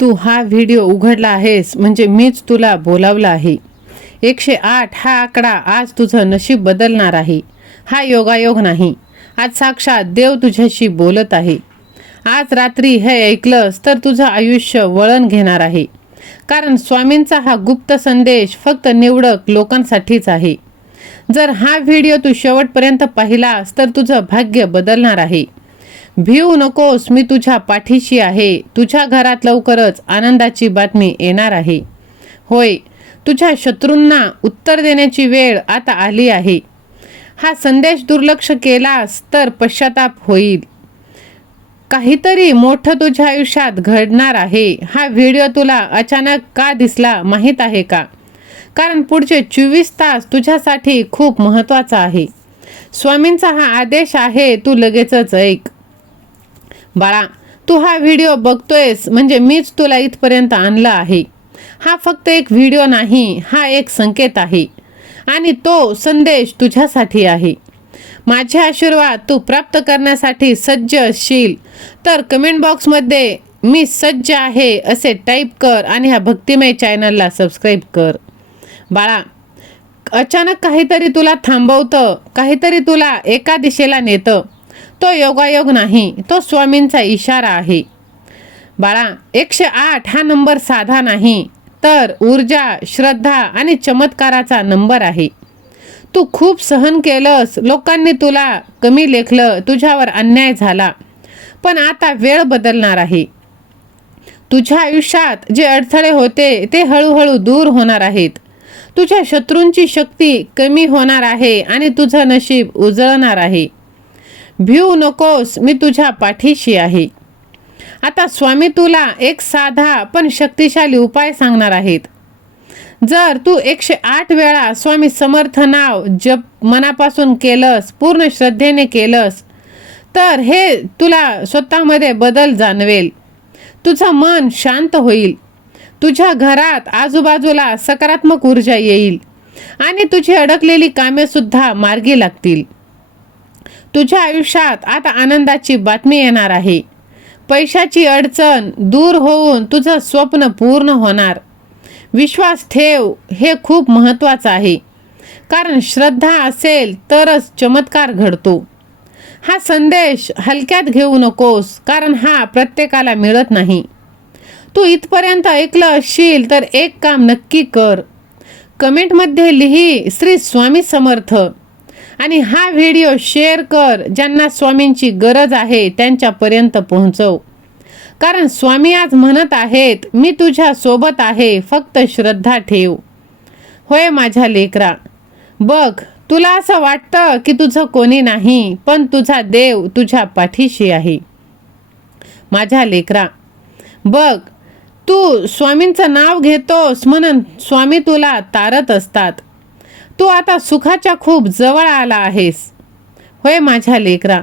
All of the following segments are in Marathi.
तू हा व्हिडिओ उघडला आहेस म्हणजे मीच तुला बोलावलं आहे. 108 हा आकडा आज तुझं नशीब बदलणार आहे. हा योगायोग नाही, आज साक्षात देव तुझ्याशी बोलत आहे. आज रात्री हे ऐकलंस तर तुझं आयुष्य वळण घेणार आहे. कारण स्वामींचा हा गुप्त संदेश फक्त निवडक लोकांसाठीच आहे. जर हा व्हिडिओ तू शेवटपर्यंत पाहिलास तर तुझं भाग्य बदलणार आहे. भिवू नकोस, मी तुझ्या पाठीशी आहे. तुझ्या घरात लवकरच आनंदाची बातमी येणार आहे. होय, तुझ्या शत्रूंना उत्तर देण्याची वेळ आता आली आहे. हा संदेश दुर्लक्ष केलास तर पश्चाताप होईल. काहीतरी मोठं तुझ्या आयुष्यात घडणार आहे. हा व्हिडिओ तुला अचानक का दिसला माहीत आहे का? कारण पुढचे 24 तास तुझ्यासाठी खूप महत्त्वाचा आहे. स्वामींचा हा आदेश आहे, तू लगेचच ऐक. बाळा, तू हा व्हिडिओ बघतोयस म्हणजे मीच तुला इथपर्यंत आणलं आहे. हा फक्त एक व्हिडिओ नाही, हा एक संकेत आहे आणि तो संदेश तुझ्यासाठी आहे. माझे आशीर्वाद तू प्राप्त करण्यासाठी सज्ज असशील तर कमेंट बॉक्समध्ये मी सज्ज आहे असे टाईप कर आणि ह्या भक्तिमय चॅनलला सबस्क्राईब कर. बाळा, अचानक काहीतरी तुला थांबवतं, काहीतरी तुला एका दिशेला नेतं. तो योगायोग नाही, तो स्वामींचा इशारा आहे. बाळा, 108 हा नंबर साधा नाही, तर ऊर्जा, श्रद्धा आणि चमत्काराचा नंबर आहे. तू खूप सहन केलंस, लोकांनी तुला कमी लेखलं, तुझ्यावर अन्याय झाला. पण आता वेळ बदलणार आहे. तुझ्या आयुष्यात जे अडथळे होते ते हळूहळू दूर होणार आहेत. तुझ्या शत्रूंची शक्ती कमी होणार आहे आणि तुझं नशीब उजळणार आहे. भिवू नकोस, मी तुझ्या पाठीशी आहे. आता स्वामी तुला एक साधा पण शक्तिशाली उपाय सांगणार आहेत. जर तू 108 वेळा स्वामी समर्थ नाव जप मनापासून केलंस, पूर्ण श्रद्धेने केलंस, तर हे तुला स्वतःमध्ये बदल जाणवेल. तुझं मन शांत होईल. तुझ्या घरात आजूबाजूला सकारात्मक ऊर्जा येईल आणि तुझी अडकलेली कामे सुद्धा मार्गी लागतील. तुझ्या आयुष्यात आता आनंदाची बातमी येणार आहे. पैशाची अडचण दूर होऊन तुझं स्वप्न पूर्ण होणार. विश्वास ठेव, हे खूप महत्त्वाचं आहे. कारण श्रद्धा असेल तरच चमत्कार घडतो. हा संदेश हलक्यात घेऊ नकोस, कारण हा प्रत्येकाला मिळत नाही. तू इथपर्यंत ऐकलं असशील तर एक काम नक्की कर. कमेंटमध्ये लिही श्री स्वामी समर्थ आणि हा व्हिडिओ शेअर कर. ज्यांना स्वामींची गरज आहे त्यांच्यापर्यंत पोहोचव. कारण स्वामी आज म्हणत आहेत, मी तुझ्या सोबत आहे, फक्त श्रद्धा ठेव. होय माझ्या लेकरा, बघ, तुला असं वाटतं की तुझं कोणी नाही, पण तुझा देव तुझ्या पाठीशी आहे. माझ्या लेकरा, बघ, तू स्वामींचं नाव घेतोस म्हणून स्वामी तुला तारत असतात. तू आता सुखाच्या खूप जवळ आला आहेस. होय माझ्या लेकरा,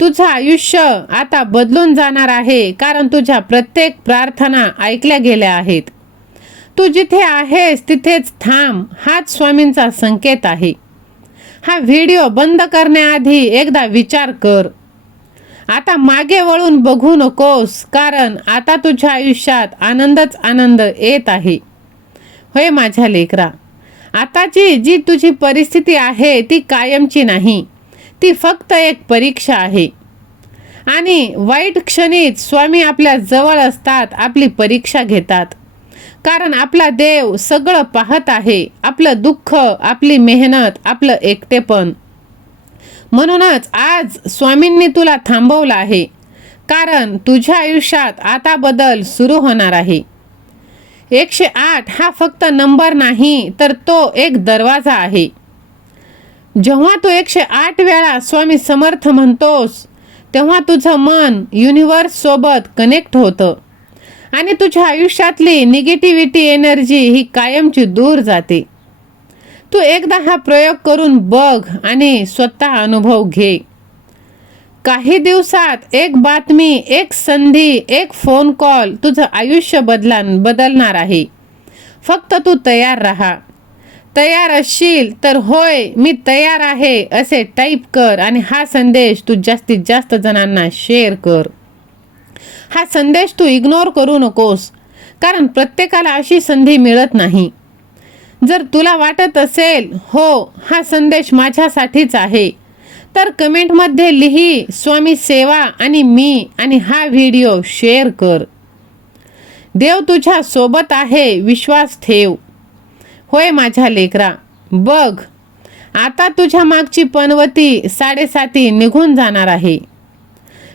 तुझं आयुष्य आता बदलून जाणार आहे, कारण तुझ्या प्रत्येक प्रार्थना ऐकल्या गेल्या आहेत. तू जिथे आहेस तिथेच थांब, हाच स्वामींचा संकेत आहे. हा व्हिडिओ बंद करण्याआधी एकदा विचार कर. आता मागे वळून बघू नकोस, कारण आता तुझ्या आयुष्यात आनंदच आनंद येत आहे. होय माझ्या लेकरा, आताची जी तुझी परिस्थिती आहे ती कायमची नाही, ती फक्त एक परीक्षा आहे. आणि वाईट क्षणीच स्वामी आपल्या जवळ असतात, आपली परीक्षा घेतात. कारण आपला देव सगळं पाहत आहे, आपलं दुःख, आपली मेहनत, आपलं एकटेपण. म्हणूनच आज स्वामींनी तुला थांबवलं आहे, कारण तुझ्या आयुष्यात आता बदल सुरू होणार आहे. 108 हा फक्त नंबर नाही, तर तो एक दरवाजा आहे. जेव्हा तू 108 वेळा स्वामी समर्थ म्हणतोस, तेव्हा तुझं मन युनिवर्स सोबत कनेक्ट होतं आणि तुझ्या आयुष्यातली निगेटिव्हिटी एनर्जी ही कायमची दूर जाते. तू एकदा हा प्रयोग करून बघ आणि स्वतः अनुभव घे. काही दिवसात एक बातमी, एक संधी, एक फोन कॉल तुझं आयुष्य बदलणार आहे. फक्त तू तयार राहा. तयार असशील तर होय मी तयार आहे असे टाईप कर आणि हा संदेश तू जास्तीत जास्त जणांना शेअर कर. हा संदेश तू इग्नोर करू नकोस, कारण प्रत्येकाला अशी संधी मिळत नाही. जर तुला वाटत असेल हो हा संदेश माझ्यासाठीच आहे, तर कमेंटमध्ये लिही स्वामी सेवा आणि मी आणि हा व्हिडिओ शेअर कर. देव तुझ्या सोबत आहे, विश्वास ठेव. होय माझ्या लेकरा, बघ आता तुझ्या मागची पनवती 7:30 निघून जाणार आहे.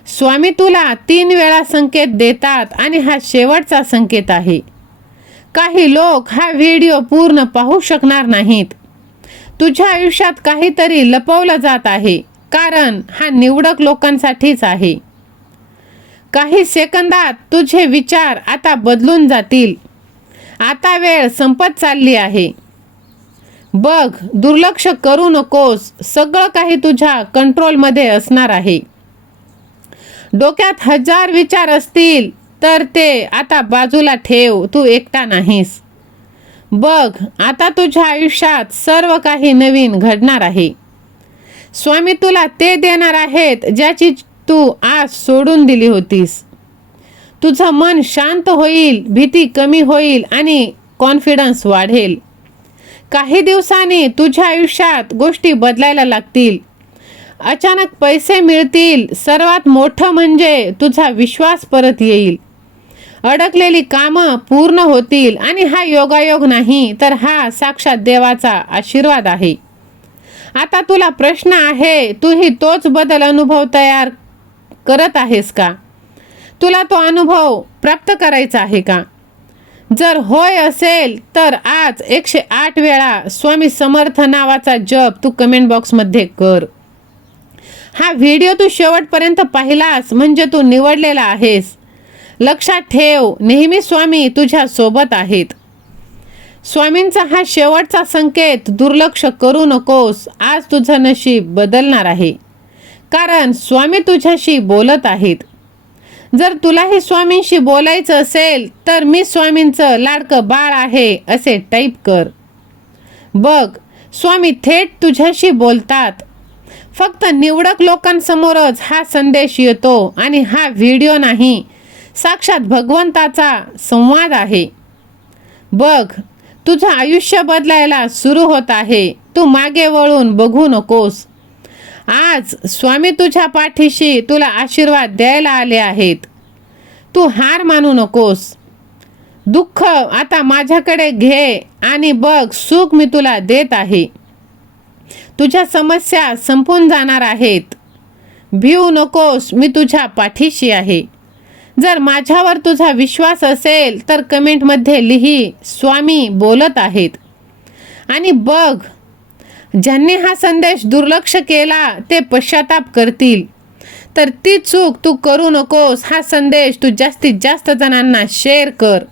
स्वामी तुला 3 वेळा संकेत देतात आणि हा शेवटचा संकेत आहे. काही लोक हा व्हिडिओ पूर्ण पाहू शकणार नाहीत. तुझ्या आयुष्यात काहीतरी लपवलं जात आहे, कारण हा निवडक लोकांसाठीच आहे. काही सेकंदात तुझे विचार आता बदलून जातील. आता वेळ संपत चालली आहे. बघ, दुर्लक्ष करू नकोस. सगळं काही तुझ्या कंट्रोलमध्ये असणार आहे. डोक्यात 1000 विचार असतील तर ते आता बाजूला ठेव. तू एकटा नाहीस. बघ आता तुझ्या आयुष्यात सर्व काही नवीन घडणार आहे. स्वामी तुला ते देणार आहेत ज्याची तू आज सोडून दिली होतीस. तुझं मन शांत होईल, भीती कमी होईल आणि कॉन्फिडन्स वाढेल. काही दिवसांनी तुझ्या आयुष्यात गोष्टी बदलायला लागतील. अचानक पैसे मिळतील. सर्वात मोठं म्हणजे तुझा विश्वास परत येईल. अडकलेली कामं पूर्ण होतील आणि हा योगायोग नाही, तर हा साक्षात देवाचा आशीर्वाद आहे. आता तुला प्रश्न आहे, तूही तोच बदल अनुभव तयार करत आहेस का? तुला तो अनुभव प्राप्त करायचा आहे का? जर होय असेल तर आज 108 वेळा स्वामी समर्थ नावाचा जप तू कमेंट बॉक्समध्ये कर. हा व्हिडिओ तू शेवटपर्यंत पाहिलास म्हणजे तू निवडलेला आहेस. लक्षात ठेव, नेहमी स्वामी तुझ्या सोबत आहेत. स्वामींचा हा शेवटचा संकेत दुर्लक्ष करू नकोस. आज तुझं नशीब बदलणार आहे, कारण स्वामी तुझ्याशी बोलत आहेत. जर तुलाही स्वामींशी बोलायचं असेल तर मी स्वामींचं लाडकं बाळ आहे असे टाईप कर. बघ, स्वामी थेट तुझ्याशी बोलतात. फक्त निवडक लोकांसमोरच हा संदेश येतो आणि हा व्हिडिओ नाही, साक्षात भगवंताचा संवाद आहे. बघ, तुझं आयुष्य बदलायला सुरू होत आहे. तू मागे वळून बघू नकोस. आज स्वामी तुझ्या पाठीशी तुला आशीर्वाद द्यायला आले आहेत. तू हार मानू नकोस. दुःख आता माझ्याकडे घे आणि बघ, सुख मी तुला देत आहे. तुझ्या समस्या संपून जाणार आहेत. भिवू नकोस, मी तुझ्या पाठीशी आहे. जर माझ्यावर तुझा विश्वास असेल तर कमेंटमध्ये लिही स्वामी बोलत आहेत. आणि बघ, ज्यांनी हा संदेश दुर्लक्ष केला ते पश्चाताप करतील. तर ती चूक तू करू नकोस. हा संदेश तू जास्तीत जास्त जणांना शेअर कर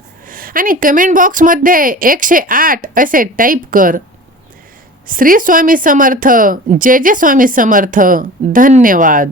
आणि कमेंट बॉक्समध्ये 108 असे टाईप कर. श्री स्वामी समर्थ. जय जय स्वामी समर्थ. धन्यवाद.